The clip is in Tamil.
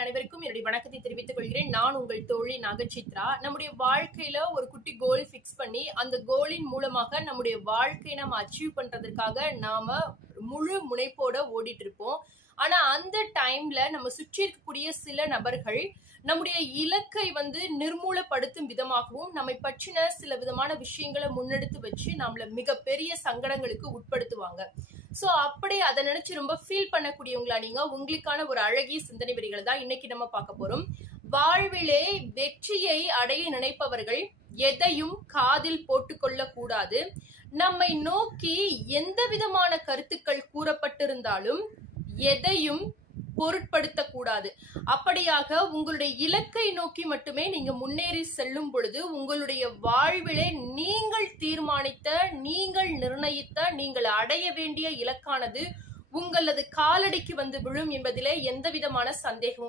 நேயர்கள் அனைவருக்கும் என்னுடைய வணக்கத்தை தெரிவித்துக் கொள்கிறேன். நான் உங்கள் தோழி நாகசித்ரா. நம்முடைய வாழ்க்கையில ஒரு குட்டி கோல் ஃபிக்ஸ் பண்ணி அந்த கோலின் மூலமாக நம்முடைய வாழ்க்கையை நம்ம அச்சீவ் பண்றதற்காக நாம முழு முனைப்போட ஓடிட்டு இருப்போம். ஆனா அந்த டைம்ல நம்ம சுற்றி இருக்கக்கூடிய சில நபர்கள் நம்முடைய இலக்கை நிர்மூலப்படுத்தும் விதமாகவும் நம்மை பற்றின சில விதமான விஷயங்களை முன்னெடுத்து வச்சு நம்மள மிகப்பெரிய சங்கடங்களுக்கு உட்படுத்துவாங்க. சோ அப்படி அதை நினைச்சு ரொம்ப ஃபீல் பண்ணக்கூடியவங்களா நீங்க, உங்களுக்கான ஒரு அழகிய சிந்தனை வரிகளை தான் இன்னைக்கு நம்ம பார்க்க போறோம். வாழ்விலே வெற்றியை அடைய நினைப்பவர்கள் எதையும் காதில் போட்டுக்கொள்ள கூடாது. நம்மை நோக்கி எந்த விதமான கருத்துக்கள் கூறப்பட்டிருந்தாலும் எதையும் பொருட்படுத்த கூடாது. அப்படியாக உங்களுடைய இலக்கை நோக்கி மட்டுமே நீங்க முன்னேறி செல்லும் பொழுது உங்களுடைய வாழ்விலே நீங்கள் தீர்மானித்த, நீங்கள் நிர்ணயித்த, நீங்கள் அடைய வேண்டிய இலக்கானது உங்களது காலடிக்கு விழும் என்பதிலே எந்த விதமான சந்தேகமும்